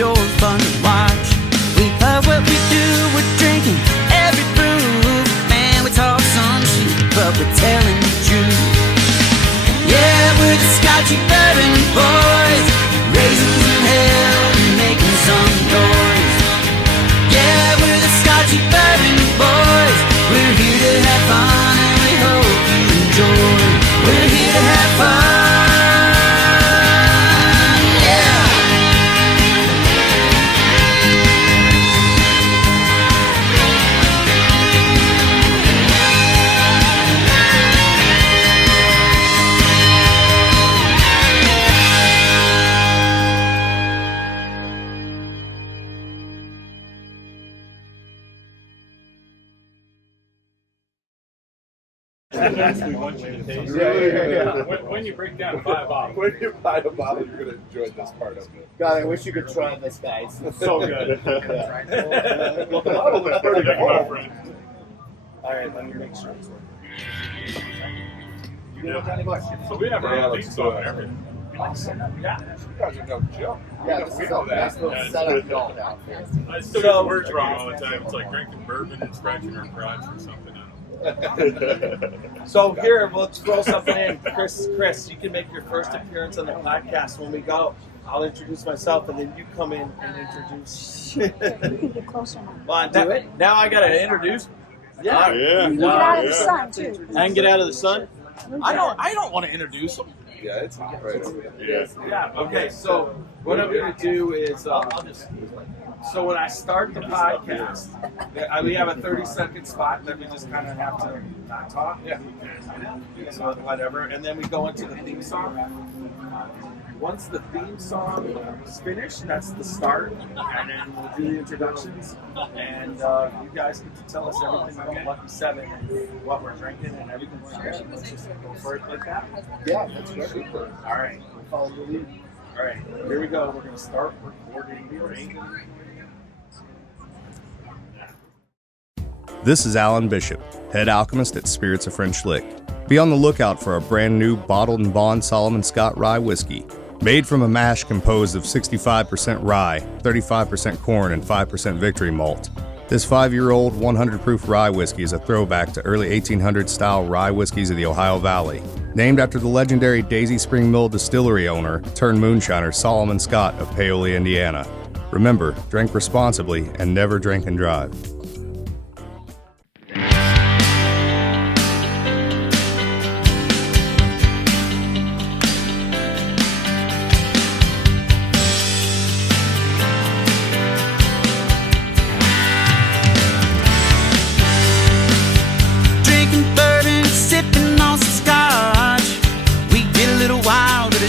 sure fun to watch. We love what we do, we're drinking every brew. Man, we talk some shit, but we're telling the truth. Yeah, we're the Scotchy Bourbon Boys, raisins in hell and making some noise. Yeah, we're the Scotchy Bourbon Boys. We're here to have fun and we hope you enjoy. We're here to have fun. We want you to taste When you break down 5 bottles. When you buy a bottle, you're going to enjoy this part of it. God, I wish you could try this, guys. It's so good. Well, the bottle is pretty cool. All right, let me make sure it's working. You Yeah. got any questions? So we have our own theme song and everything. Yeah. You guys are no joke. Yeah, We know that's that. the setup going out here. I still get the words wrong all the time. It's like drinking bourbon and scratching our crotch or something. So here, let's throw something in. Chris, you can make your first appearance on the podcast when we go. I'll introduce myself, and then you come in and introduce. You can get closer now. Well, do it. Now I gotta introduce. Yeah. You can get out of the sun too. I can get out of the sun. I don't want to introduce them. Yeah, it's hot right over here. Yeah. Okay. So what I'm going to do is, so when I start the podcast, we have a 30-second spot that we just kind of have to not talk. Yeah. So whatever, and then we go into the theme song. Once the theme song is finished, that's the start, and then we'll do the introductions, and you guys get to tell us everything about Lucky 7 and what we're drinking and everything like that. Let's just go for it like that. Yeah, that's great. All right, we'll follow the lead. All right, here we go. We're going to start recording. This is Alan Bishop, head alchemist at Spirits of French Lick. Be on the lookout for a brand new bottled and bond Solomon Scott rye whiskey. Made from a mash composed of 65% rye, 35% corn, and 5% victory malt. This 5-year-old 100 proof rye whiskey is a throwback to early 1800s style rye whiskeys of the Ohio Valley. Named after the legendary Daisy Spring Mill distillery owner turned moonshiner Solomon Scott of Paoli, Indiana. Remember, drink responsibly and never drink and drive.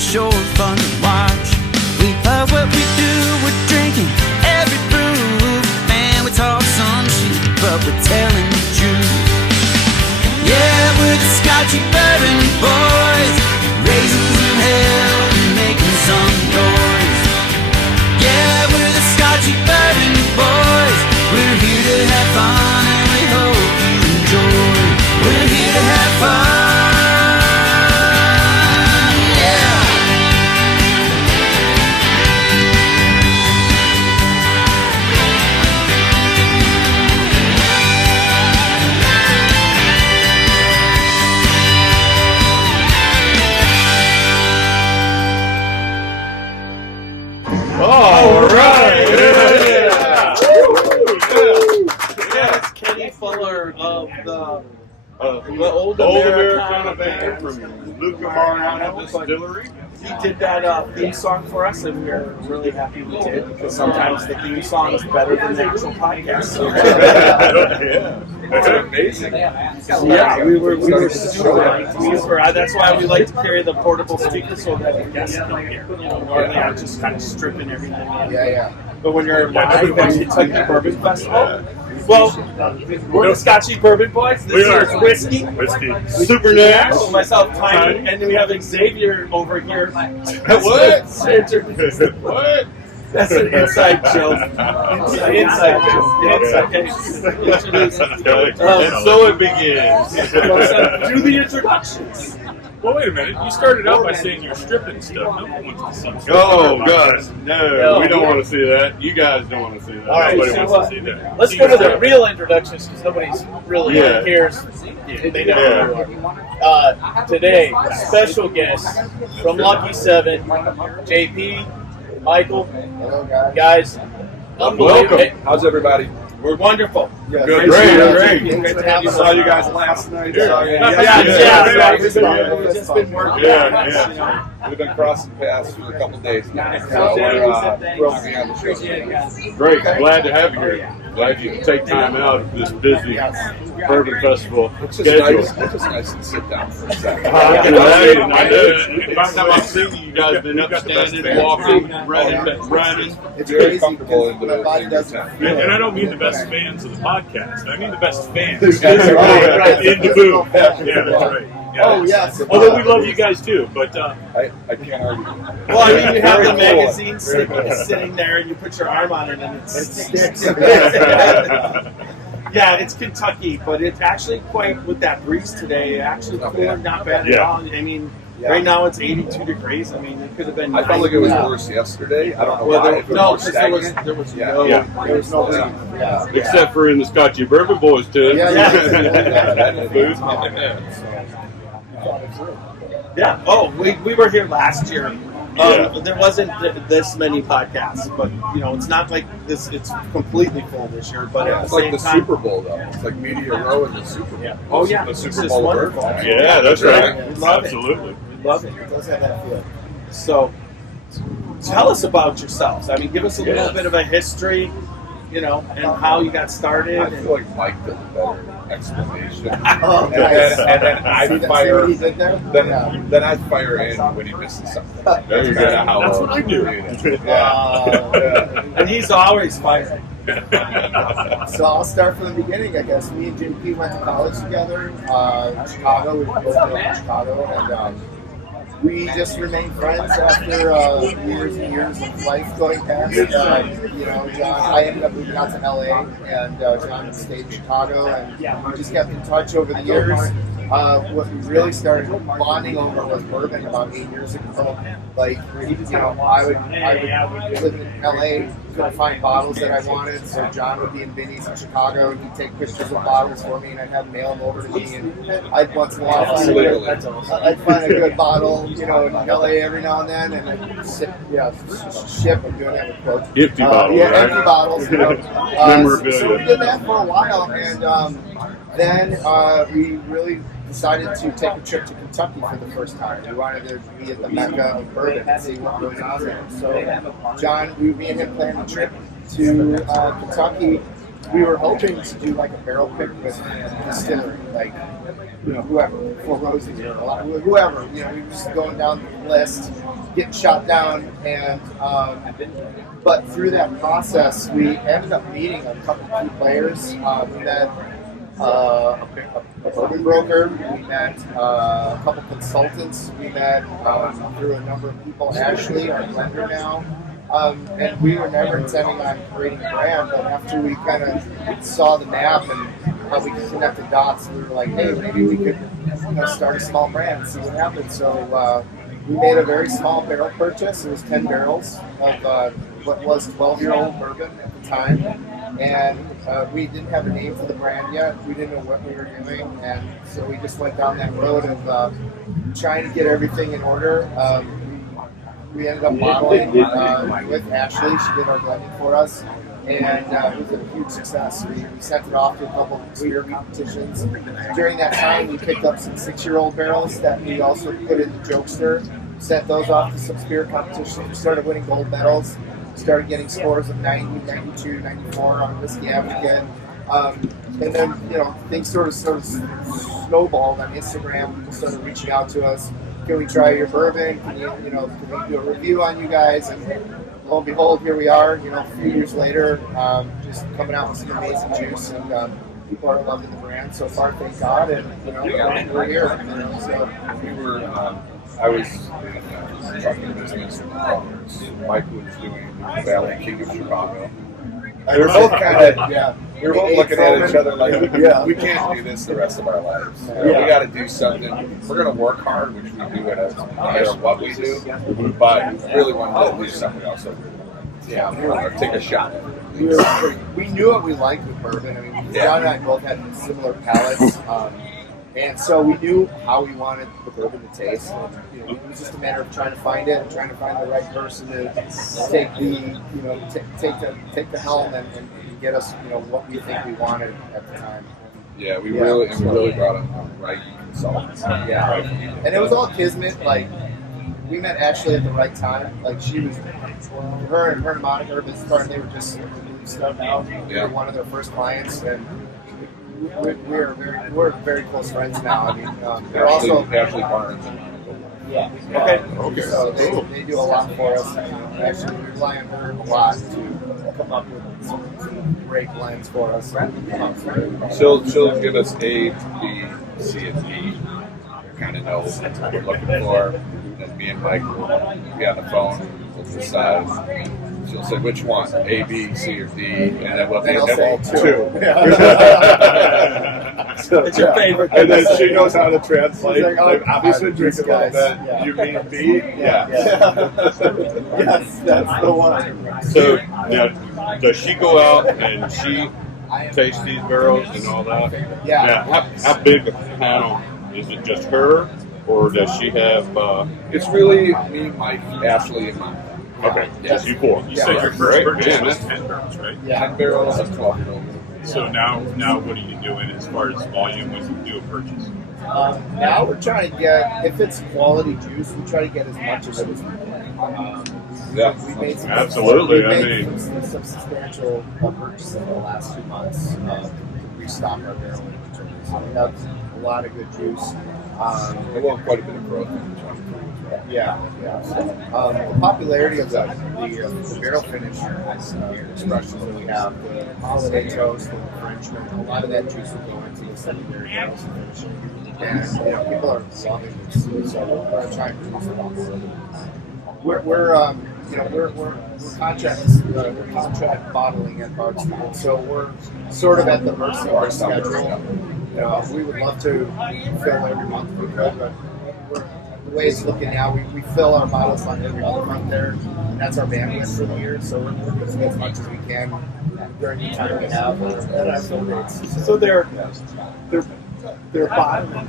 Sure fun to watch. We love what we do, we're drinking every brew. Man, we talk some shit, but we're telling the truth. Yeah, we're the Scotchy Bourbon Boys, raisins in hell and making some noise. Yeah, we're the Scotchy Bourbon Boys. We're here to have fun and we hope you enjoy. We're here to have fun. All right. That's Kenny Fuller of the Old Americana band from Luke Mariano Distillery. He did that theme song for us, and we are really happy we did, because sometimes the theme song is better than the actual podcast. So. Yeah, that's amazing. Yeah, we were super. That's why we like to carry the portable speaker so that the guests can hear. You know, normally I'm just kind of stripping everything in. Yeah. But when you're live at Kentucky Bourbon Festival, well, we're the Scotchy Bourbon Boys. This is whiskey. Super Nash. Myself, Tiny, and then we have Xavier over here. What? What? That's an inside joke. Inside joke. Introduce. So it begins. Do the introductions. Well, wait a minute. You started out by saying you're stripping stuff. No one wants to see you. Oh, God. No, we don't want to see that. You guys don't want to see that. All right, Nobody so wants to see that. Let's go to the real introductions because nobody's really Yeah. cares. They know who you are. Today, special guest from Lucky 7, JP, Michael. Guys, Welcome. Hey, How's everybody? we're wonderful. Great. Great to have you. Saw you guys last night. Yeah. Yeah. We've just been working. Yeah. We've been crossing paths for a couple days now. So we're thrilled to be on the show. Great. Glad to have you here. Glad you could take time out of this busy bourbon festival It's just schedule. nice. It's just nice to sit down for a second. I can imagine. I know. By the time I've seen you guys been upstanding, walking, running. It's Very crazy comfortable because in my the body doesn't feel And it. I don't mean the best fans of the podcast. I mean the best fans. Right. In the booth. Yeah, that's right. Yeah. Oh, yes. Although we love you guys too, but I can't argue. Well, I mean, you have the Very cool. magazine sitting there, and you put your arm on it, and it sticks. Yeah, it's Kentucky, but it's actually quite with that breeze today. Actually, Not cooler, bad. not bad at Yeah. all. I mean, right now it's 82 degrees. I mean, it could have been. I felt like it was 90. worse yesterday. I don't know Well, why. there, If it no, was because stagnant. there was Yeah. no, Yeah. there was no. Yeah. Yeah. Except for in the Scotchy Bourbon Boys, too. Yeah. Yeah. Oh, we were here last year. Yeah. There wasn't this many podcasts, but it's not like this. It's completely full this year. But at the It's like same the time, Super Bowl, though. It's like Media Row and the Super Bowl. Yeah. Oh yeah, The it's Super just Bowl of wonderful. bourbon. Yeah, that's right. We love it. Absolutely. We love it. It does have that feel. So, tell us about yourselves. I mean, give us a little Yeah. bit of a history, and how you got started. I feel like Mike did a better explanation. Oh, and, nice. then I See fire. what he did there? Then I'd fire in when he misses something. There you go. That's what I do. And he's always firing. So I'll start from the beginning, I guess. Me and JP went to college together in Chicago. We both grew up in Chicago, and we just remained friends after years and years of life going past. John, I ended up moving out to LA, and John stayed in Chicago, and we just kept in touch over the years. What we really started bonding over was bourbon about 8 years ago. Like, I would live in LA, couldn't find bottles that I wanted, so John would be in Vinny's in Chicago, and he'd take pictures of bottles for me, and I'd have them mail them over to me, and I'd once in a while I'd find a good bottle, in LA every now and then, and I'd ship. I'm doing that with quotes. Empty bottles, Yeah, right? empty bottles. Memorabilia. So we did that for a while, and then we really decided to take a trip to Kentucky for the first time. We wanted to be at the Mecca of bourbon and see what goes on there. So, John, me and him planned a trip to Kentucky. We were hoping to do like a barrel pick with Distillery, like whoever, Four Roses, whoever. We were just going down the list, getting shot down, and but through that process, we ended up meeting a couple of key players. We met a bourbon broker. We met a couple consultants. We met through a number of people. Ashley, our blender now. And we were never intending on creating a brand, but after we kind of saw the map and how we could connect the dots, we were like, hey, maybe we could start a small brand and see what happens. So we made a very small barrel purchase. It was 10 barrels of what was 12-year-old bourbon at the time. And we didn't have a name for the brand yet. We didn't know what we were doing. And so we just went down that road of trying to get everything in order. We ended up modeling with Ashley. She did our blending for us. And it was a huge success. We sent it off to a couple of beer competitions. During that time, we picked up some 6-year-old barrels that we also put in the Jokester. Sent those off to some spirit competitions. We started winning gold medals. Started getting scores of 90, 92, 94 on Whiskey Advocate. And then, things sort of snowballed on Instagram. People started reaching out to us. Can we try your bourbon? Can we do a review on you guys? And lo and behold, here we are, a few years later, just coming out with some amazing juice. And people are loving the brand so far, thank God, and we're here. So We were. I was in trucking business. Michael was doing the Valley King of Chicago. We were both kind of, we were both looking at each other like, we can't do this the rest of our lives. We got to do something. We're going to work hard, which we do no matter what we do, but we really wanted to do something else. So, take a shot at it. we knew what we liked with bourbon. I mean, John and I both had similar palates, and so we knew how we wanted the bourbon to taste. It was just a matter of trying to find it, and trying to find the right person to take the helm and get us, what we think we wanted at the time. Yeah, we really brought him the right consultants. Yeah, and it was all kismet. Like, we met Ashley at the right time. Like, she was, her and Monica, her business partner, they were just doing stuff out. We were one of their first clients, and we're very close friends now. I mean, they're also Ashley Barnes. Yeah. Okay. So they do a lot for us. Actually, we rely on her a lot to come up with some great blends for us. She'll give us A, B, C, and D. Kind of know what we're looking for. And me and Mike will be on the phone. We'll decide. She'll say which one, A, B, C, or D, and then we'll be at two. It's your favorite. And then she knows how to translate. Like, obviously, drink a little bit. Yeah. You mean B? Yeah. Yes, that's the one. So now, does she go out and she taste these barrels and all that? Yeah. Now, how big a panel? Is it just her, or does she have? It's really me, Mike, Ashley, and Mike. Okay, just you four. You said your first purchase Yeah, was man. 10 barrels, right? Yeah. 10 barrels and 12 barrels. So now what are you doing as far as volume when you do a purchase? Now we're trying to get, if it's quality juice, we try to get as much of it as we can. Yeah. We made some, Absolutely, we I made mean- some substantial purchases in the last 2 months to restock our barrel inventory. So we have a lot of good juice. There was quite a bit of growth in 2023 as well. Yeah. The popularity of the barrel finish expressions that we have, the holiday toast, the Frenchman, a lot of that juice will go into the secondary barrels finish. And people are loving this, so we're trying to produce a lot more of it. We're contract bottling at Barstool, so we're sort of at the mercy of our schedule. We would love to fill every month if we could, but the way it's looking now, we fill our bottles on every other month there, and that's our bandwidth for the year. So we're using as much as we can during the time we have. And I feel rates. So they're bottling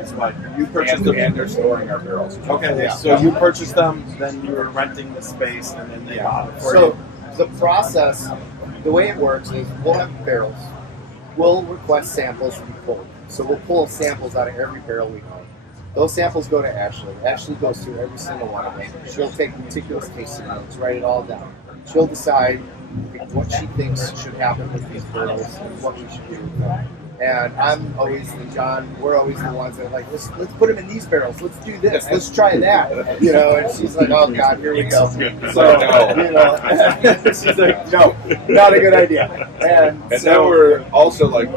is what you purchased them. And they're storing our barrels. Okay, so you purchased them, then you were renting the space, and then they bottle for So you. the process, the way it works is we'll have barrels. We'll request samples to be pulled. So we'll pull samples out of every barrel we own. Those samples go to Ashley. Ashley goes through every single one of them. She'll take meticulous tasting notes, write it all down. She'll decide what she thinks should happen with these barrels and what we should do with them. And I'm always, and John, we're always the ones that are like, let's put them in these barrels. Let's do this. Let's try that. And she's like, oh God, here we go. So, she's like, no, not a good idea. And so, now we're also like,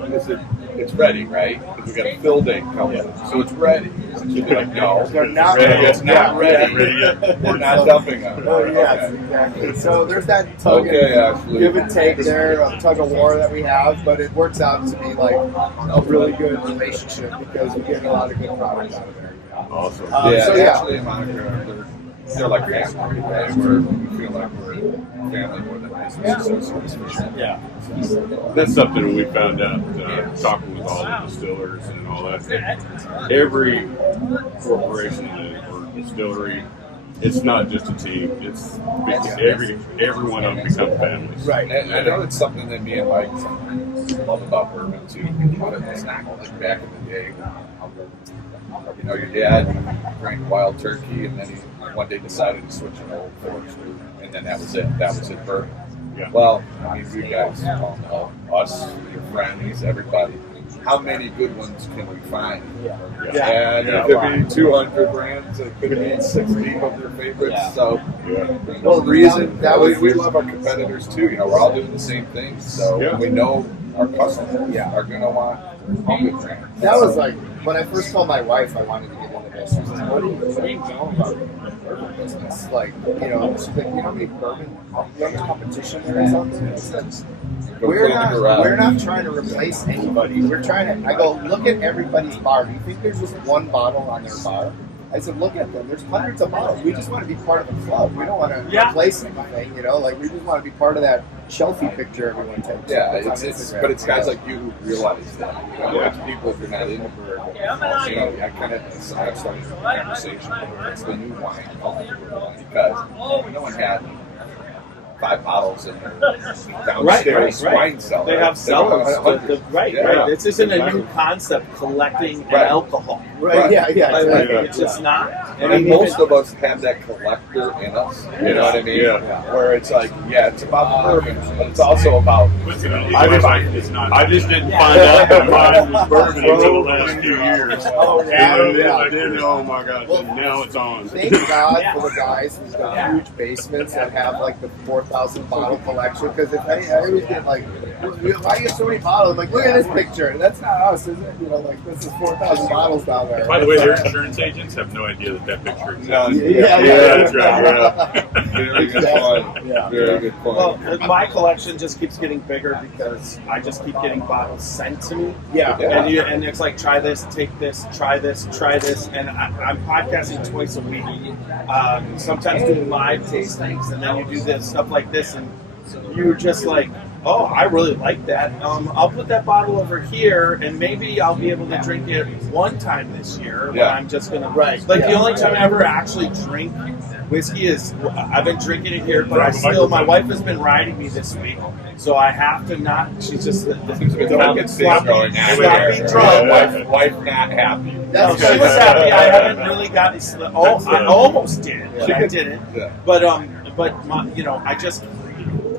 it's ready, right? Because we got a fill date coming. So it's ready. So she'll be like, no, they're not ready. ready. it's not ready. We're not dumping them. Oh yes, exactly. So there's that tug Ashley. give and take there, a tug of war that we have, but it works out to be like a really good relationship because we get a lot of good products out of there. Awesome. Ashley and Monica, they're like family. Right? We feel like we're family more than business. Yeah. That's something we found out talking with all the distillers and all that. Every corporation or distillery, it's not just a team. It's every one of them become families. Right. And I know it's something that me and Mike love about bourbon too. It's not like back in the day. Your dad drank wild turkey, and then he one day decided to switch to Old Forester, and then that was it. That was it for. Yeah. Well, I mean, you guys all know us, your friends, everybody. How many good ones can we find? And it could be 200 brands. It could be 60 of their favorites. Yeah. So, Well, the reason that was we love our competitors too. We're all doing the same thing. So we know our customers Yeah. are gonna want humble brand. That was like when I first told my wife I wanted to get into this. She was like, "What do you know about bourbon business?" Like, you know, she's like, "You know how many bourbon, how much competition there is out there?" I said, We're not trying to replace anybody. We're trying to. I go, look at everybody's bar. Do you think there's just one bottle on their bar? I said, look at them. There's hundreds of bottles. We just want to be part of the club. We don't want to replace anything, you know. Like we just want to be part of that shelfie picture everyone takes. Yeah, but it's guys like you who realize that. You know, like people, if you're not into bourbon, you know, I kind of started the conversation. It's the new wine called because no one had 5 bottles in their downstairs wine cellar. They have cellars. Right. This isn't a new Right. concept, collecting alcohol. Right. Yeah. Like, it's just not. And most of us have that collector in us. You know what I mean? Yeah. Where it's like, it's about bourbon, but it's also about. I just didn't find out that mine was bourbon until the last few years. I didn't know, oh my gosh, and now it's on. Thank God for the guys who've got huge basements that have like the 4,000 bottle collection. Because if I always get like, why you have so many bottles? I'm like, look at this picture. That's not us, is it? You know, like this is 4,000 bottles down there. By the way, their insurance agents have no idea that picture exists. That's right. Very good point. Very good point. Well, my collection just keeps getting bigger because I just keep getting bottles sent to me. Yeah. And it's like, try this, take this, try this, and I'm podcasting twice a week. Sometimes doing live tastings, and then you do this stuff like this, and you're just like, oh, I really like that. I'll put that bottle over here, and maybe I'll be able to drink it one time this year. But I'm just gonna the only time I ever actually drink whiskey is I've been drinking it here, but my wife has been riding me this week, so I have to not. She's just don't get sloppy drunk. Wife not happy. No, she was happy. I haven't really gotten. I almost did, but I didn't. But I just.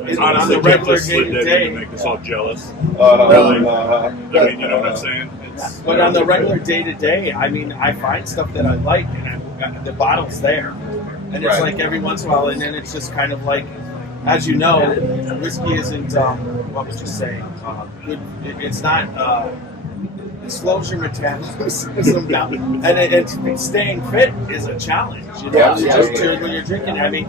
Honestly, on the regular slid that in day to make us all jealous. Really? I mean, you know what I'm saying? But on the regular day to day, I mean, I find stuff that I like, and the bottle's there, and it's like every once in a while, and then it's just kind of like, as you know, whiskey isn't what would you say? It's not. It slows your metabolism down, and it's staying fit is a challenge. You know, when you're drinking. I mean,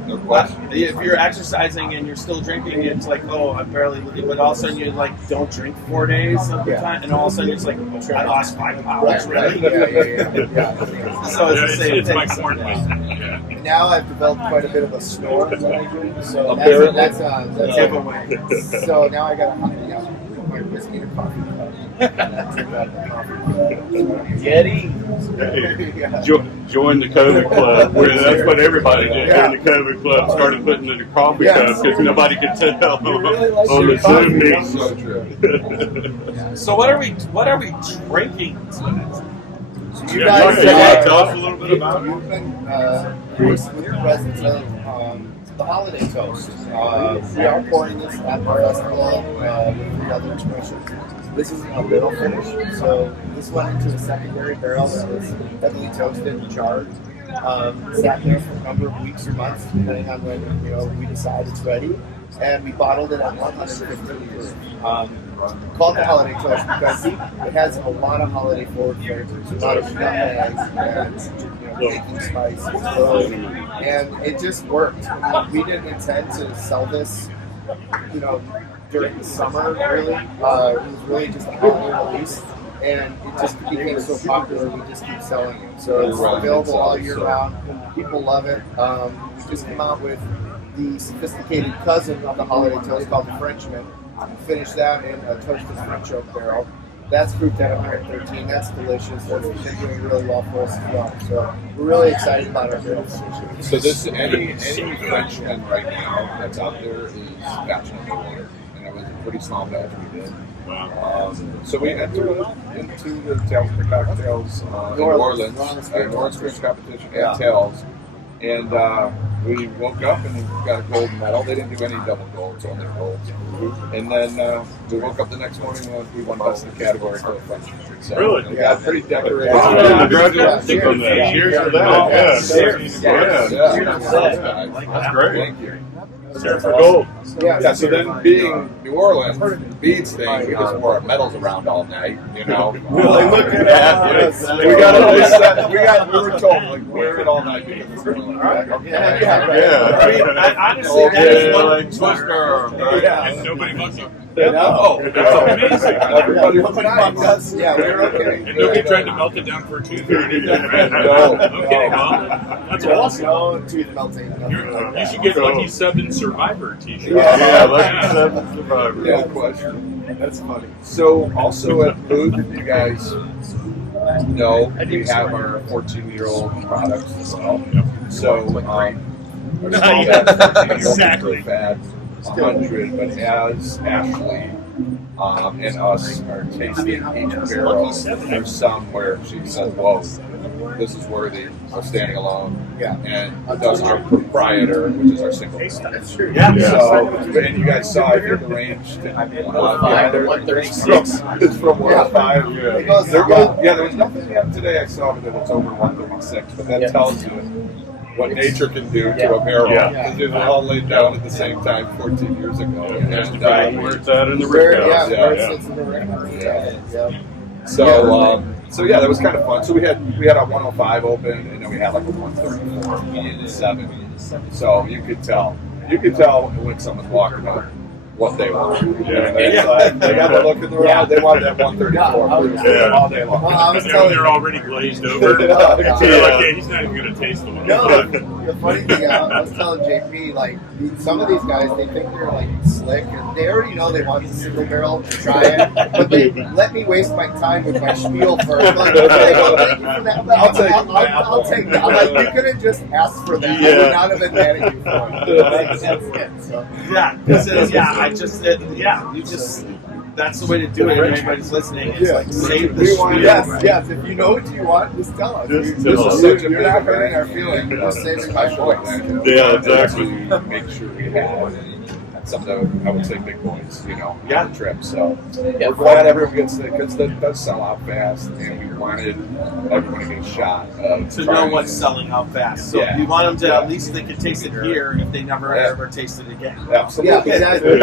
if you're exercising and you're still drinking, it's like, oh, I'm barely. But all of a sudden you like don't drink 4 days of the time, and all of a sudden it's like, oh, I lost 5 pounds. Really? So it's the same It's thing. my corn list. Now I've developed quite a bit of a snore when I drink, so Apparently. that's a giveaway. So now I got my whiskey to coffee cup. Yeti. Join the COVID club. That's what everybody did. Join the COVID club. Started putting in the coffee cup because nobody could tell on the Zoom meeting. So true. So what are we drinking? You guys tell us a little bit about it. You've been graced with the presence of the holiday toast. We are pouring this at Pals with 3 other expressions. This is a middle finish, so this went into a secondary barrel that was heavily toasted and charred. Sat there for a number of weeks or months, depending on when we decide it's ready. And we bottled it at 150 years. Called the holiday toast because it has a lot of holiday forward flavors, a lot of nutmegs and baking spice, and it just worked. We didn't intend to sell this, during the summer. Really, it was really just a holiday release, and it just became so popular. We just keep selling it, so it's available all year round. People love it. We just came out with the sophisticated cousin of the holiday toast called the Frenchman. Finished that in a toasted French oak barrel. That's fruit at 113. That's delicious. That's been doing really well for us as well. So we're really excited about our barrel position. So this any Frenchman right now that's out there is batch number 1, and it was a pretty small batch we did. So we entered into the Tales for Cocktails in New Orleans French competition at Tales, and we woke up and we got a gold medal. They didn't do any double golds, only golds. And then we woke up the next morning and we won best in the category for the French. So Really? we got pretty decorated. Congratulations on that. Cheers for that. Cheers. That's great. Thank you. There for gold. Yeah, so then being New Orleans, beads thing, we just wore our medals around all night, you know. Really looking at We got a nice set. We were told, like, wear it all night because it's New Orleans. Like, okay. I mean, honestly, that is one like Twister, right? Yeah. And nobody bucks up. No. That's amazing. Everybody us. Yeah, we were okay. And nobody tried to melt it down for a tooth or anything. No. Okay, well, that's awesome. No tooth melting. You should get Lucky 7 Survivor t-shirt. Yeah, Lucky 7 Survivor. No question. That's funny. So, also at the booth, if you guys know, we have our 14-year-old products as well. So, Exactly. Fat 100, but as Ashley and us are tasting each barrel, there's some where she says, "Whoa, this is worthy of standing alone." Yeah. And does our proprietor, which is our single. Yeah. So, and you guys saw it in the range. 105 to 136. It's from 105. It goes- There was nothing yet today. I saw that it's over 136, but that tells you what nature can do to a barrel. Yeah. Because it was all laid down at the same time 14 years ago. And, Where it's at in the Where, rick house. where it sits in the ring. Yeah. So yeah, that was kind of fun. So we had a 105 open, and then we had like a 134 and 7. So you could tell when someone's walking up what they want. Yeah. They got the look in their eye. They wanted that 134 all day long. Well, I was They're telling already glazed over. Yeah. So you're like, yeah, he's not even going to taste the one. No, the funny thing, I was telling JP, like, some of these guys, they think they're, like, slick, and they already know they want the single barrel to try it, but they let me waste my time with my spiel first. Like, thank you for that. I'll take that. I'm like, you could have just asked for that. I would not have been mad at you for it. So. Yeah, this is, that's the way to do it. If anybody's listening, it's like save the spiel. Yes, if you know what you want, just tell us. Just This tell is us. such a you're not hurting our feelings. We're saving my voice. Yeah, exactly. Make sure we have some of the, I would say, big boys, you know, on the trip. So we're glad everyone gets it because that does sell out fast, and we wanted everyone to get a shot To know what's selling out fast. So Yeah. you want them to at least they can taste it here if they never ever taste it again. Absolutely. Yeah, exactly.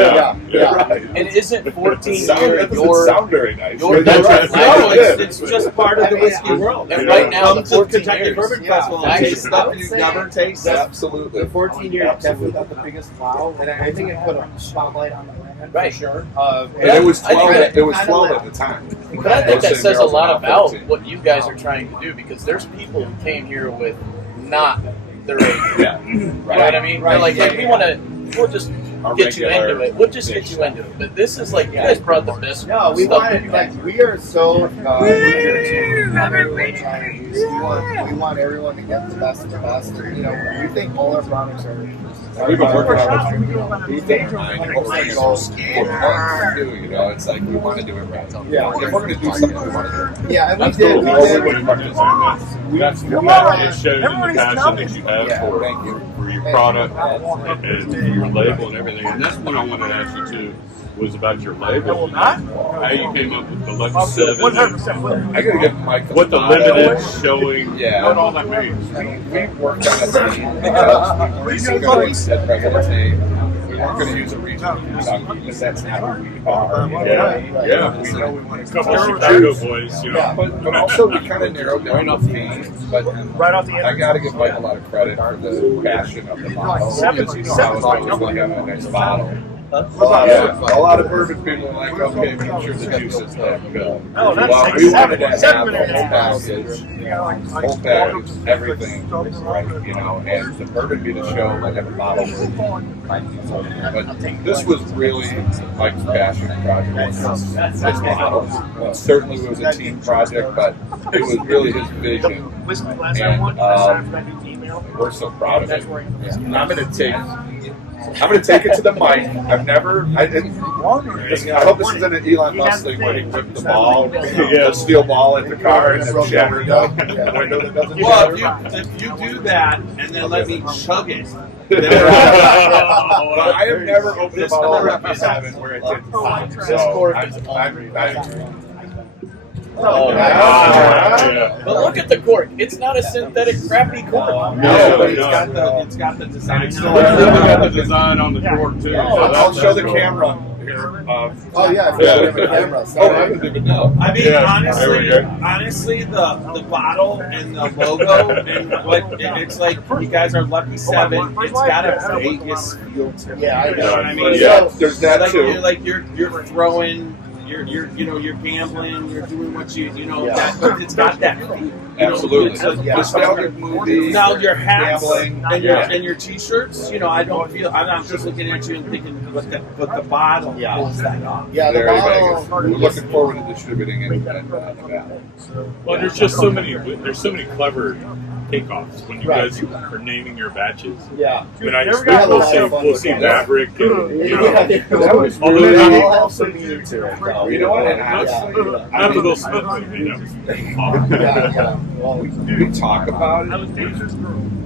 Yeah. Right. And isn't 14 That year doesn't your sound very nice. your That's right. No, it's just part of the whiskey world. And right now, Come the to 14 Kentucky years. Bourbon Yeah. Festival and Actually, taste I stuff would you say never taste. Absolutely. The 14 years definitely got the biggest wow, and I think it put a spotlight on the brand Right. for sure. And it was 12. I think It was 12 at the time. But I think that Those says a barrels lot are now about 14. what you guys are trying to do because there's people who came here with not their age. Yeah. You know what I mean? They're like, hey, we'll just Our get you regular into it. We'll just get you into it. But this is like, you guys brought the best No, we stuff want that you have. like we are so eager to have everyone try and use. We want everyone to get the best of the best. And, you know, we think all our products are. We've been working on this booth in mind and we're months to do. You know, it's like we want to do it right. Yeah. If we're going to do something, we want to do it. Yeah, and we That's did. cool. We That's did. what you're saying. That's cool. It shows in the passion that you have for your product and your label and everything. And that's what I wanted to ask you too, was about your label. How you came up with the Lucky 7. 100% will. I got to give Mike What the limited showing, Yeah. what all that means. We worked on a team because we recently said regularly we weren't going to use a region in Kentucky because that's not who we are. Yeah. We know we want A couple of Chicago boys, you know. Yeah, but also we kind of narrowed down enough names. But Right off the end. I got to give Mike a lot of credit for the passion of the bottle because you know how it's always like a nice bottle. A lot of bourbon people are like, okay, make sure the juice is that good. Oh, that's Well, six, we wanted to seven, have seven the whole package, everything, right? You know, and the bourbon be the show, like every bottle. But this was really Mike's passion project. This bottle. Certainly it was a team project, but it was really his vision. And we're so proud of it. I'm going to take it to the mic. I hope this isn't an Elon Musk thing where he whipped the ball, the steel ball at the car and then shattered the window that doesn't Well, shatter. if you do that and then let me chug it, But I have never opened a bottle of Lucky 7 where it didn't pop. So Oh, Yeah. But look at the cork. It's not a synthetic crappy cork. No, but no. it's got the design. It's still got the design on the cork too. I'll show the camera here. Oh yeah, I forgot we have a camera. Oh, I didn't even know. I mean, Yeah, there we go. honestly, the bottle and the logo and what it's like. You guys are Lucky 7. It's got a Vegas feel to it. Yeah, I You know what I mean? Yeah, there's that like too. you're throwing. You're gambling. You're doing what you Yeah. that, but it's got that. Absolutely. It's a- Nostalgic movie. Now your hats Gambling. and your t-shirts. I don't feel. I'm just looking at you and thinking, but the bottle pulls that off. Yeah, the Very bottle. Vegas. We're looking forward to distributing it in Nevada. Well, there's just so many clever takeoffs when you Right. guys are naming your batches. Yeah. I mean, I Never expect got we'll a lot of fun see with that. Maverick and Yeah, That was although really not- I'll have some meaning to it, though. You know what? And not honestly, not the Will Smith movie. Yeah. Well, we talk about it.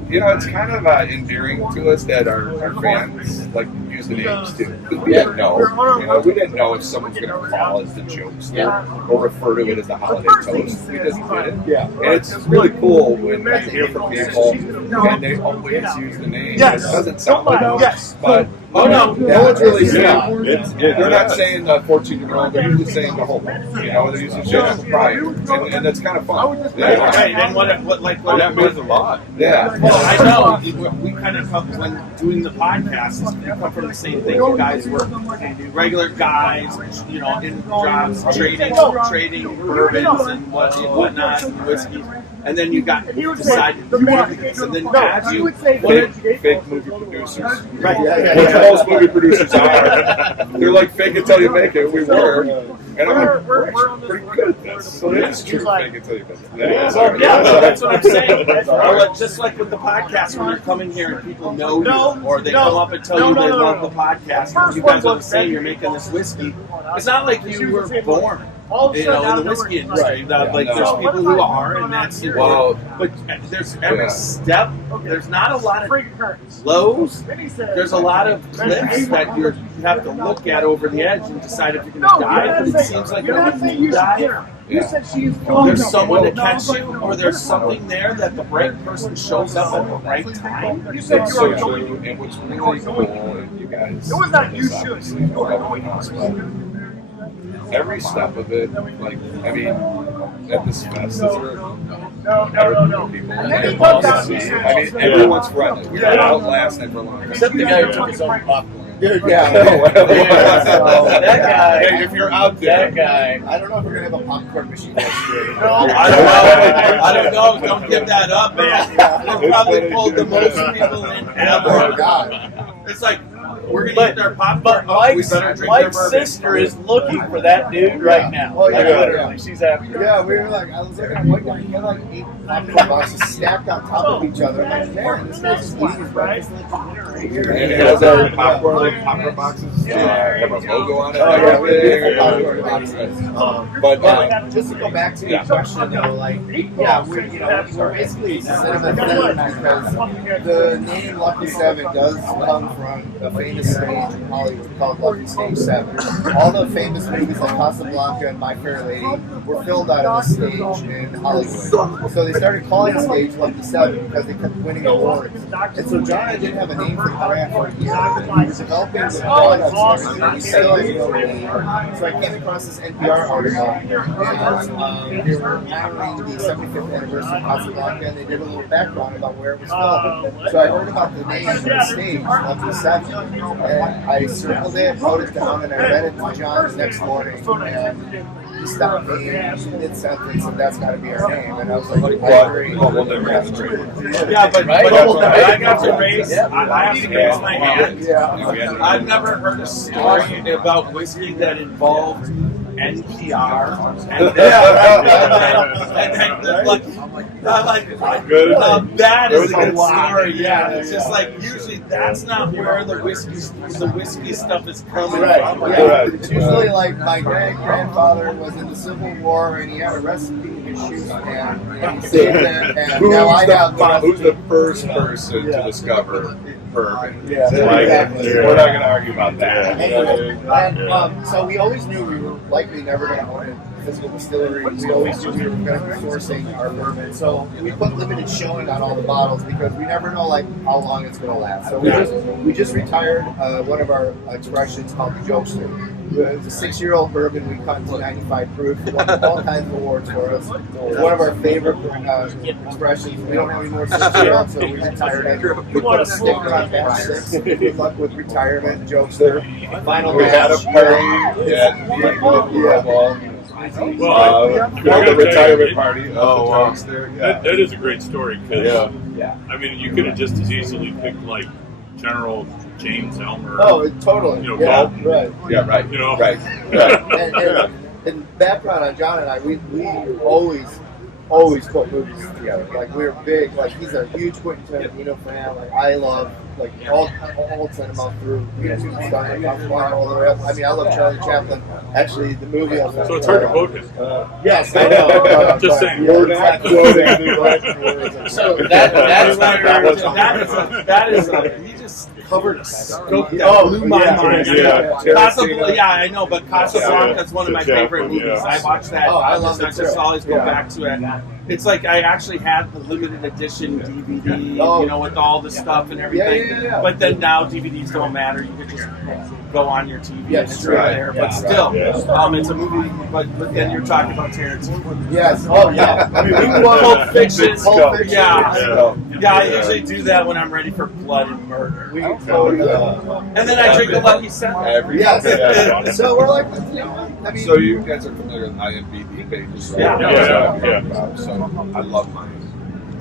It's kind of endearing to us that our fans like use the names too. Because we didn't know. We didn't know if someone's going to call us the jokester or refer to it as the holiday toast. We just did it. yeah. And it's really cool when you hear from people and they always use the name. Yes. It doesn't sound like Yes. but no one's really saying. Yeah. They're not saying the 14-year-old. They're usually saying the whole thing. They're using shit as a pride, and that's kind of fun. Right, and what That means a lot. Yeah. Well, I know we kind of come when doing the podcast. We come from the same thing. You guys were regular guys, in jobs, trading bourbons and whatnot, and whiskeys. And then you decided to do this, and then as you Fake movie producers. Right. Which most movie producers are. They're like fake it till you make it. We were. And I'm like, we're actually pretty good at this. So it is true. Fake it till you make it. Well, yeah, no, that's what I'm saying. Just like with the podcast, when you're coming here and people know you, or they come up and tell you they love the podcast, and you guys are saying you're making this whiskey. It's not like you were born, in the whiskey industry. Like there's people who are, and that's but there's every step. There's not a lot of lows. There's a lot of cliffs that you have to look at over the edge and decide if you're going to dive. But it seems like when you dive, there's someone to catch you, or there's something there that the right person shows up at the right time. It's so true. And what's really cool, and you guys, it was not you should. Every step of it, at this fest, people. Everyone's friendly. We don't outlast everyone. Except the guy who took his own popcorn. Yeah. That guy. Hey, if you're out there, That guy. I don't know if we're gonna have a popcorn machine next year. I don't know. Don't give that up, man. They probably pulled the most people in Oh ever. God. It's like we're gonna get their popcorn. But We better drink their Mike's bourbon. sister is looking for that dude right now. Oh, yeah, Literally, yeah. she's after him. Yeah, we were like, I was looking at one guy, he had like 8 popcorn boxes stacked on top of each other. I'm like, man, this guy's just eating his breakfast lunch and dinner right here. and it has our popcorn boxes. Have a logo on it. Oh, yeah, we everything. have popcorn boxes. But Just to go back to your question, though, we're basically cinnamon because the name Lucky 7 does come from a famous stage in Hollywood called Lucky Stage 7. All the famous movies like Casablanca and My Fair Lady were filmed out of this stage in Hollywood. So they started calling the stage Lucky 7 because they kept winning awards. And so John and I didn't have a name for the brand for a year. We were developing the products and everything. We still had no name. So I came across this NPR article, and they were honoring the 75th anniversary of Casablanca, and they did a little background about where it was filmed. So I heard about the name of the stage, Lucky 7, and I circled it, wrote it down, and I read it to John the next morning, and he stopped me mid-sentence, and that's got to be our name. And I was like, I agree. Yeah, but Right? I got to raise. I have to raise my hand. Yeah. I've never heard a story about whiskey that involved NPR. And then that is a good story. Yeah, it's just like usually that's not where the whiskey stuff is coming from. Yeah. It's usually like my great-grandfather was in the Civil War and he had a recipe issue and he saved it, and now I have who's the first person to discover bourbon? Yeah. We're not going to argue about that. Anyway, and, so we always knew we were likely never going to own it physical distillery. We always knew we were going to be sourcing our bourbon. So we put limited showing on all the bottles because we never know like how long it's going to last. So we just retired one of our expressions called the Jokester. It was a 6-year-old bourbon we cut to 95 proof. It won all kinds of awards for us. It's one of our favorite expressions. We don't have any more 6-year-olds, so we retired it. We put a sticker on batch 6. Good luck with retirement, Jokester. Final We had a batch. party. The retirement party. That is a great story because I mean, you could have just as easily picked like General James Elmer. Oh, totally. You know, Yeah, Galt. right. Yeah, right. You know, Right. And background on John and I, we always put movies together. Like we're big. Like he's a huge Quentin Tarantino fan. Like I love like all cinema through all the way up. I mean, I love Charlie Chaplin. Actually, the movie. So it's hard to quote him. Yes, I know. Just saying. We're not quoting. So that's That is he just covered a scope that blew my mind. Casablanca, I know, but Casablanca is one of my favorite movies. I watched that. Oh, I love I it just too. always go back to it. It's like I actually had the limited edition DVD, you know, with all the stuff and everything. Yeah. But then now DVDs don't matter. You can just go on your TV Yeah, and it's right there. But still, it's a movie. But then you're talking about Tarantino. Yes. Oh yeah. I mean, we Pulp Fiction. Pulp Fiction. Yeah, I usually do that when I'm ready for blood and murder. And then I drink a Lucky 7. Yes. So we're like, I mean, So you guys are familiar with IMDb pages, right? Yeah. So I love mine.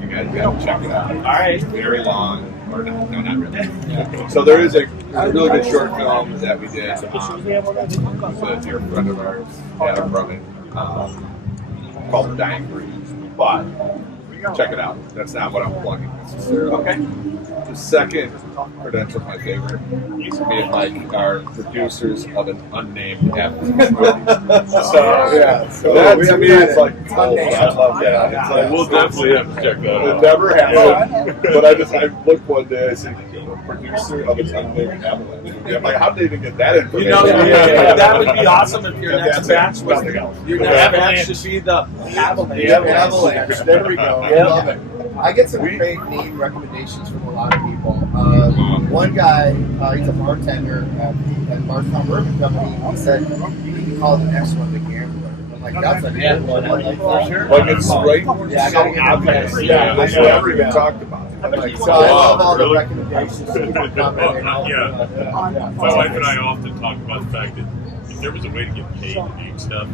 You guys gotta check it out. All right. Very long, or no, not really. So there's a really good short film that we did. It's a dear friend of ours, Adam Brummett, called The Dying Breed. But check it out. That's not what I'm plugging necessarily. Okay. The second credential, my favorite, me and Mike are producers of an unnamed Adams movie. So that to me is like, I love that. It's like, We'll definitely have to check that it out. never happened. But I looked one day, I said, producer of an unnamed Avalanche movie. I'm like, how did they even get that information? You know, that would be awesome if your next batch was your next batch should be the Avalanche. Avalanche. There we go. I love it. I get some great name recommendations from a lot of people. One guy, he's a bartender at Barstown Bourbon Company. He said, you need to call the next one the Gambler. I'm like, that's a good one. I like that. Like it's right, Yeah, I so gotta get obvious. that. Yeah, I we know. never even talked about it. Like, So I love all the Really? recommendations. People comment and all Yeah. My wife and I often talk about the fact that if there was a way to get paid to do stuff,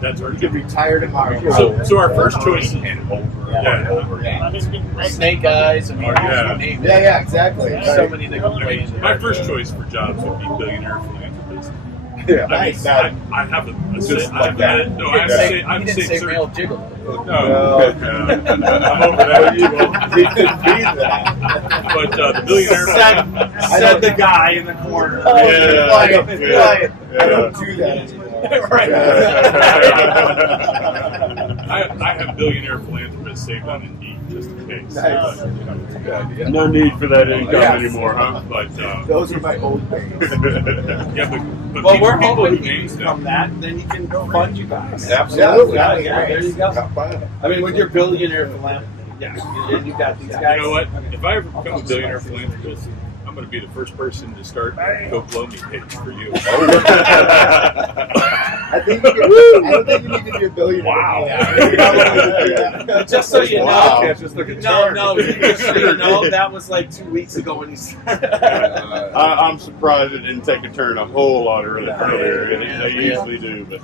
that's our You get job. retired tomorrow. So our first choice is Snake Eyes and Yeah. Yeah, exactly. So many that go way into my that. first choice for jobs would be billionaire philanthropist. Yeah. I mean, I have a Just like that. No, I have to say, I He have to didn't say say male jiggle. No, I'm over that. You could be that. But the billionaire. Said the guy in the corner. I don't do that anymore. I have billionaire philanthropists saved on Indeed just in case. Nice. But, no need for that income anymore, huh? But Those are my old days. yeah, but Well, people, we're people hoping who name stuff. from that, then you can go fund you guys. Absolutely. Yeah, there you go. Have fun. I mean, with your billionaire philanthropy, you got these guys. You know what? If I ever become a billionaire philanthropist, I'm going to be the first person to start a GoFundMe page for you. I think I don't think you need to be a billionaire. Wow. Yeah. Just so you know, Wow. Can't just look at just so you know, that was like 2 weeks ago when he started. I'm surprised it didn't take a turn a whole lot earlier. They usually do, but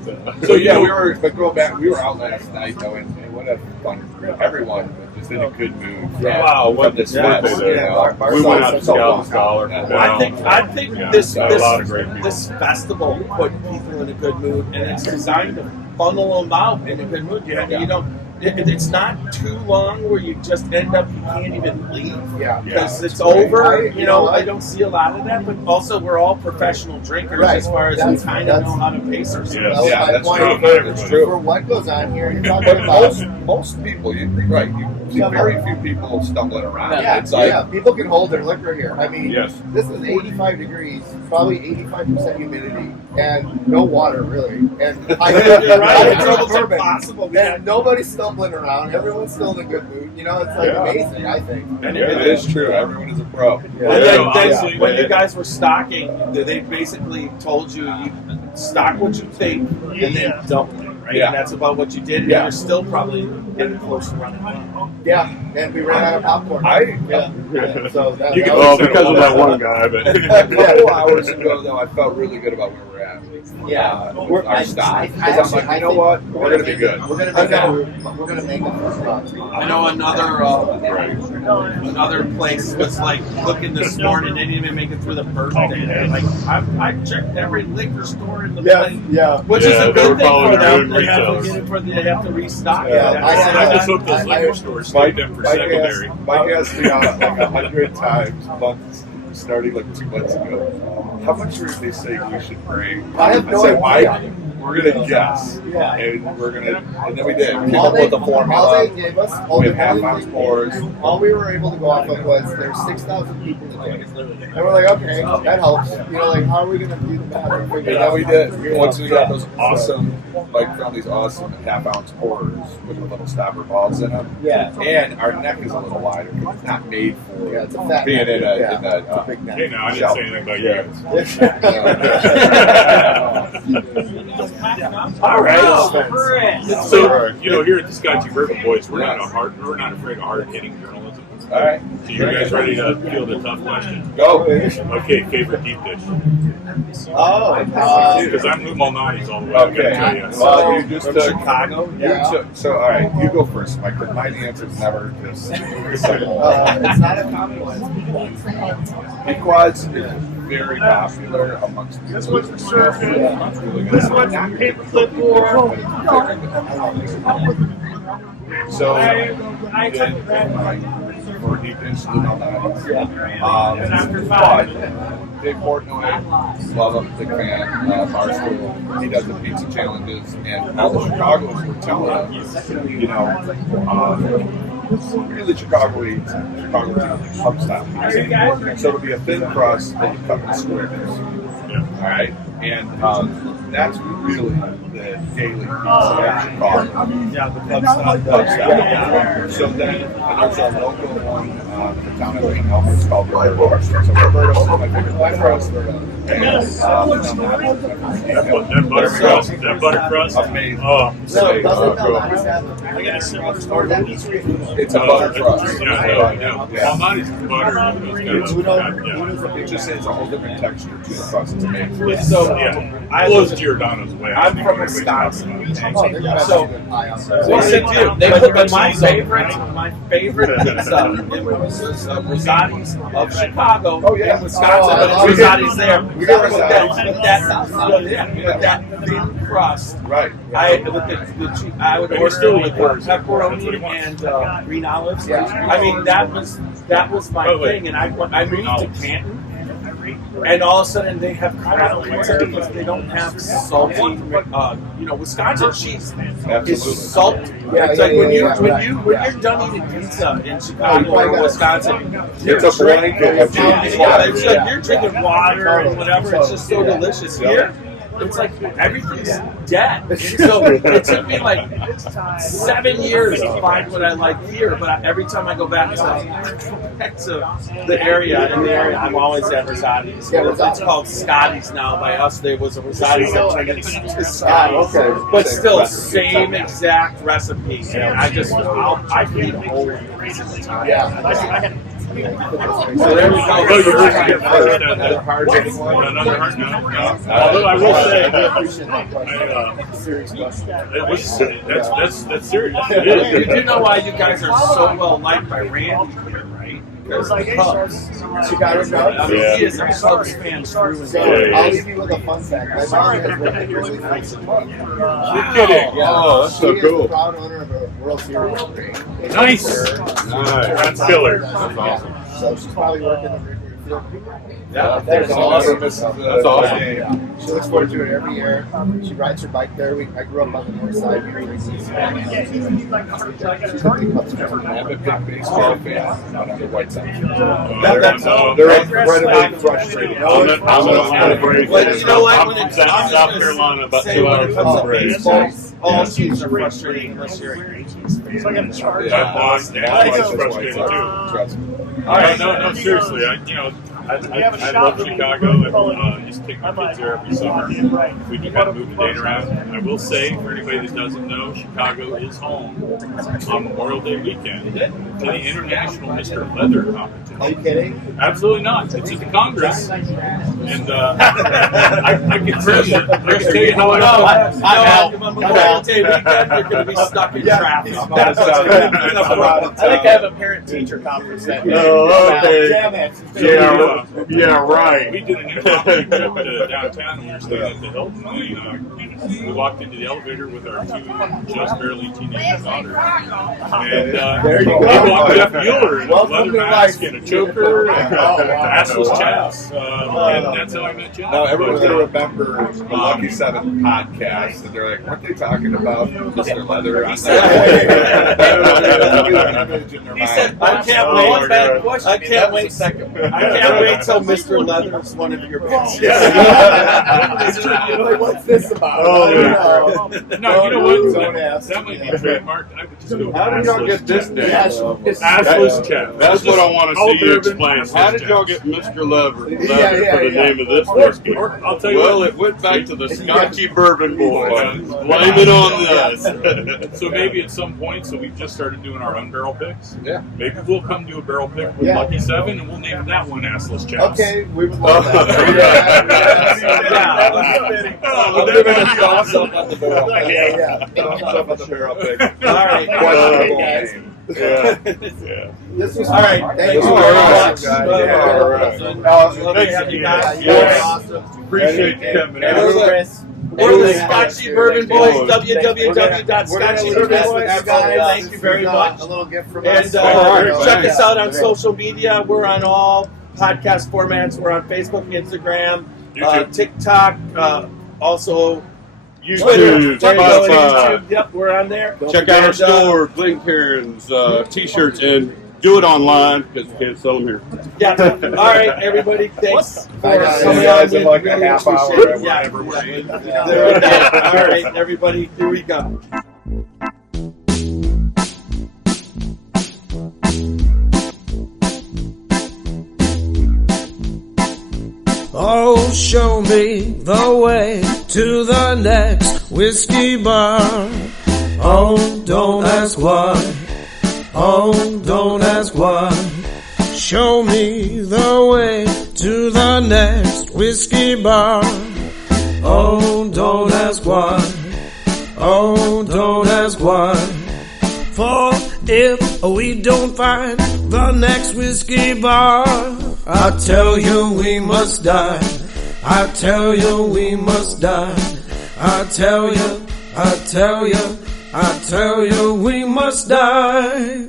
So yeah, but going back, we were out last night though, and what a fun group. Everyone was just in a good mood. Wow, what this this fest, birthday you there. know. We went out to Scout and Scholar. I think Yeah, this got a lot of great people. this festival put people in a good mood, and it's designed to funnel them out in a good mood. You know, it's not too long where you just end up you can't even leave Yeah. because it's Right. over. You know, I don't see a lot of that, but also we're all professional drinkers Right. as far as we That's- kind of that's- know how to pace ourselves. Yeah. That was my that's point. true. That's true. For what goes on here, you're talking But about. most people, right? see very few people stumbling around. Yeah, It's like, yeah, people can hold their liquor here. I mean, Yes. this is 85 degrees, probably 85% humidity, and no water really. And You're right. It's drunk almost bourbon, impossible. and nobody's stumbling around. Everyone's still in a good mood. You know, it's like amazing. I think. it is true. Everyone is a pro. And then honestly, when you guys were stocking, they basically told you stock what you think and then double it, right? Yeah. And that's about what you did. And Yeah. you're still probably getting close to running out. Yeah, and we ran out of popcorn. So that, You can that was- because of that one guy, but A couple hours ago, though, I felt really good about where we're at. Yeah. With our stock. Because I'm like, you know what? We're going to be good. We're gonna make it for spots. I know another place was like looking this morning, they didn't even make it through the first day. Like I checked every liquor store in the place, which is a they good were thing probably for them. doing They have to retails. get it for they have to restock. Yeah, I just hope those liquor stores take them for secondary. Mike asked me out like 100 times, starting like 2 months ago. How much were they saying we should bring? I have no said, idea. Mike, we're gonna guess, and then we did. We came All up they, with the all formula. they gave us, We have half-ounce pours. all we were able to go off of was there's 6,000 people today. And we're like, okay, that helps. You know, like, how are we going to do the math? And figure it Yeah, out? we did. Once we got those awesome, found these awesome half-ounce pours with the little stopper balls in them. Yeah. And our neck is a little wider. It's not made for It's a fat being neck. in Yeah. that Big neck. Hey, no, I didn't say anything about you guys. All right. So, here at the Scotchy Bourbon Boys, we're not afraid of hard-hitting journalism. All right. So you guys ready to field a tough question? Go. Okay, favorite deep dish? Because I'm Lou Malnati's all the way. I gotta tell Okay. you. Well, you just From took Chicago? So, all right, you go first, Mike. My answer is never just simple. It's not a common one. Pequod's is very popular amongst people. This one's for sure. This one's paper clipboard. So, for deep dish, Lou Malnati's. But Big Portnoy, love him, big fan. Barstool, he does the pizza challenges, and all the Chicagoans were telling us, really Chicago pub style pizza. So it'll be a thin crust that you cut in squares. All right, and that's really the daily pizza in Chicago. Yeah, the Pub style. So then there's a local one in the town of St. It's called Roberto's. So Roberto's is my favorite thin crust. And That butter crust. Amazing. Oh, Doesn't cool. Malnati's have It's a butter crust. Malnati's butter. It just is a whole different texture to the crust. It's amazing. So I love Giordano's way. I'm from Wisconsin. So, What they do, they put my favorite pizza in Rosati's of Chicago in Wisconsin, but it's Rosati's there. We got With that thin crust. Right. I would order it with pepperoni and green olives. I mean, that was my thing, and I moved to Canton. And all of a sudden, they have crab pizza because they don't have salty. Wisconsin cheese is salty. It's like when you're done eating pizza in Chicago or Wisconsin, It's a blanket of cheese. it's like you're drinking water and whatever. It's just so delicious. Here, it's like everything's dead. And so it took me like 7 years to find what I like here. But every time I go back to the area, I'm always at Rosati's. It's called Scotty's now. By us, there was a Rosati's that turned into Scotty's. But still, same exact recipe. And I eat a whole reason of time. So there we go. Another hard hitting one. Another hard no. Although I will say, that's serious. You do know why you guys are so well liked by Randy here, right? Because Cubs. Chicago Cubs? I mean, he is a Cubs fan through and So through. I'll leave you with a fun fact. My mom has been really nice. You're kidding. Oh, that's so She is cool. the proud owner of a World Series ring. Nice. That's killer. That's awesome. So she's probably working the field. Yeah, That's awesome. That's awesome. She looks forward to it every year. She rides her bike there. I grew up on the north side here in East. I'm a big baseball fan, but I'm a White Sox fan. They're incredibly frustrating. But you know what? When I'm it's from South Carolina, about say 2 when hours it from comes the to bridge. baseball, all teams are frustrating unless you're a Yankees fan. So I got the charge. Yeah, it's frustrating too. Trust me. All right, no, seriously. I love Chicago and used to take my kids there every summer. We do kind of move the date around. I will say, for anybody that doesn't know, Chicago is home on Memorial Day weekend to the International Mr. Leather competition. Are you kidding? Absolutely not. It's at the Congress, and I can tell you how I felt. Memorial Day weekend, you're going to be stuck in traffic. I think I have a parent-teacher conference that day. Oh, okay. Damn it. Yeah, right. We did an impromptu trip to downtown and we were staying at the Hilton. We walked into the elevator with our two just barely teenage daughters. And There you go. we walked Jeff Mueller in a Welcome leather to mask life. and a choker and wow. assless chaps. And that's how I met Jeff. Now everyone's But, going to remember the Lucky 7 podcast, and they're like, what are they talking about? Mr. Leather. He said, I can't wait. Oh, my God. I can't wait. I can't wait till Mr. Leather's one of your picks. What's this about? Oh, yeah. No, you know what? Don't ask. That might be trademarked. I would just go How did y'all assless get this chap. name? Assless chap. That's what I want to see you explain. Assless How did chap. y'all get Mr. Leather Yeah, for the name of this whiskey? I'll tell you Well, what. it went back to the Scotchy Bourbon Boys. Blame it on this. So maybe at some point, so we've just started doing our own barrel picks. Yeah. Maybe we'll come to a barrel pick with Yeah. Lucky 7 and we'll name that one Assless Chaps. Okay, we would love that. I'm giving a thumbs up on the barrel. Yeah. Thumbs up on the barrel pick. All right. Questionable guys. name. Yeah. This was All right. Thank you All very right. much. All right. Love to have you guys. Yes. Awesome. Appreciate you coming And out. Chris. We're the Scotchy Bourbon Boys. We're gonna leave www.scotchybourbonboys.com. this, Thank you very much. A little gift from And us. check us out on social media. We're on all podcast formats. We're on Facebook, Instagram, YouTube. TikTok, also YouTube, Twitter. There you go, Spotify. YouTube. Yep, we're on there. Check out our store, link parents, t-shirts, and do it online because you can't sell them here. Yeah. All right, everybody. Thanks Bye, for guys. coming See you guys on. in like a half hour. Appreciate it. Yeah. There we go. All right, everybody. Here we go. Oh, show me the way to the next whiskey bar. Oh, don't ask why. Oh, don't ask why. Show me the way to the next whiskey bar. Oh, don't ask why. Oh, don't ask why. For if we don't find the next whiskey bar, I tell you we must die. I tell you we must die. I tell you, I tell you, I tell you we must die.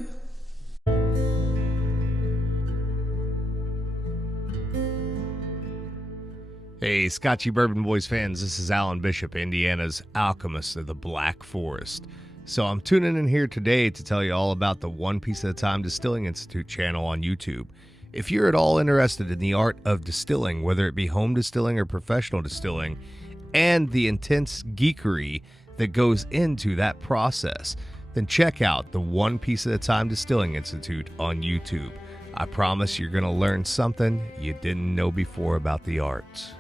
Hey, Scotchy Bourbon Boys fans, this is Alan Bishop, Indiana's alchemist of the Black Forest. So I'm tuning in here today to tell you all about the One Piece at a Time Distilling Institute channel on YouTube. If you're at all interested in the art of distilling, whether it be home distilling or professional distilling, and the intense geekery that goes into that process, then check out the One Piece at a Time Distilling Institute on YouTube. I promise you're going to learn something you didn't know before about the arts.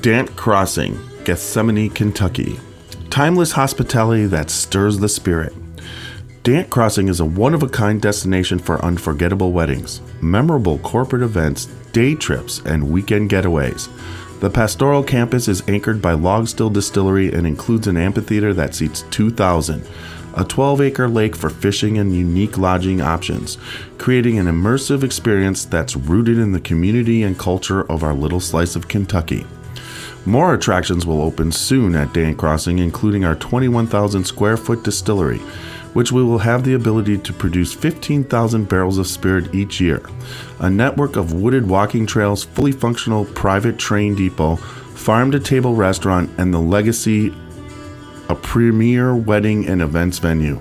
Dant Crossing, Gethsemane, Kentucky. Timeless hospitality that stirs the spirit. Dant Crossing is a one-of-a-kind destination for unforgettable weddings, memorable corporate events, day trips, and weekend getaways. The pastoral campus is anchored by Log Still Distillery and includes an amphitheater that seats 2,000, a 12-acre lake for fishing and unique lodging options, creating an immersive experience that's rooted in the community and culture of our little slice of Kentucky. More attractions will open soon at Dant Crossing, including our 21,000 square foot distillery, which we will have the ability to produce 15,000 barrels of spirit each year, a network of wooded walking trails, fully functional private train depot, farm-to-table restaurant, and the Legacy, a premier wedding and events venue.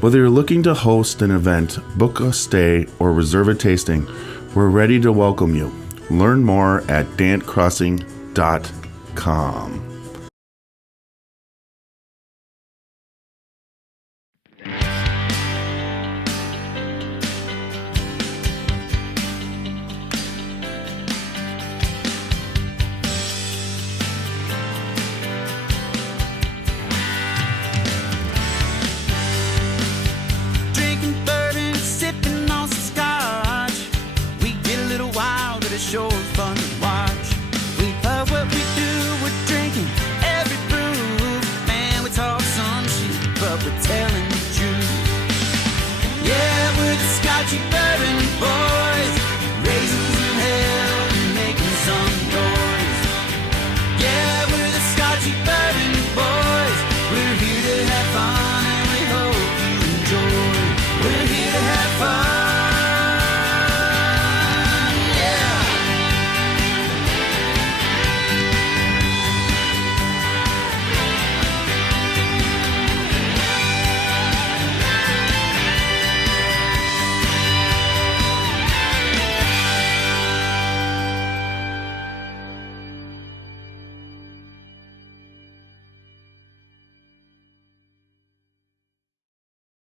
Whether you're looking to host an event, book a stay, or reserve a tasting, we're ready to welcome you. Learn more at dantcrossing.com.